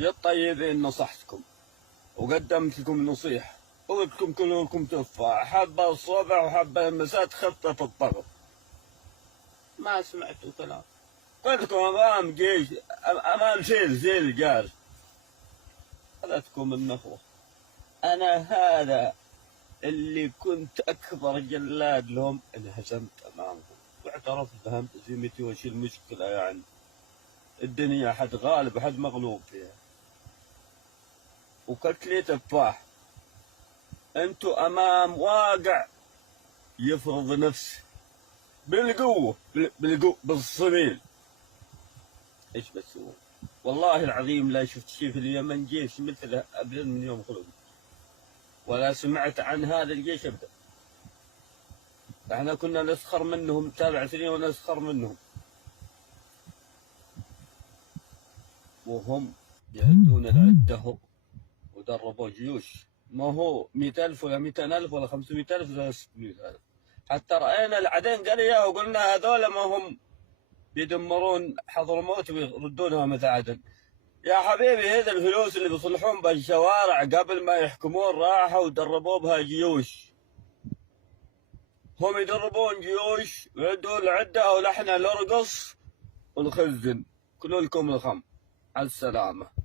يا الطيبين نصحتكم وقدمت لكم نصيحة، قلت لكم كلكم تفاح، حبة الصبح وحبة المساء تخفف الضغط. ما سمعتوا كلام. قلت لكم امام جيش، امام سيل جار، خذتكم النخوة. انا هذا اللي كنت اكبر جلاد لهم انهزمت امامهم واعترفت بهزيمتي. وش المشكلة يعني؟ الدنيا حد غالب وحد مغلوب فيها. وكلت لي تفاح. انتو امام واقع يفرض نفسه بالقوة بالصميل. ايش بتسوون؟ والله العظيم لا شفت شيء في اليمن جيش مثله ابدا من يوم خلق، ولا سمعت عن هذا الجيش ابدا. احنا كنا نسخر منهم 7 سنين ونسخر منهم، وهم يعدون العدة ودربوا جيوش. ما هو 100,000 ولا 200,000 ولا 500,000 ولا 600,000. حتى رأينا العدن قرية وقلنا هذول ما هم بيدمرون حضرموت ويردونها مثل عدن. يا حبيبي هذا الفلوس اللي بيصلحون بالشوارع قبل ما يحكمون راحوا ودربوا بها جيوش. هم يدربون جيوش ويعدون العدة ونحن نرقص ونخزن. كلكم الخم. على السلامة.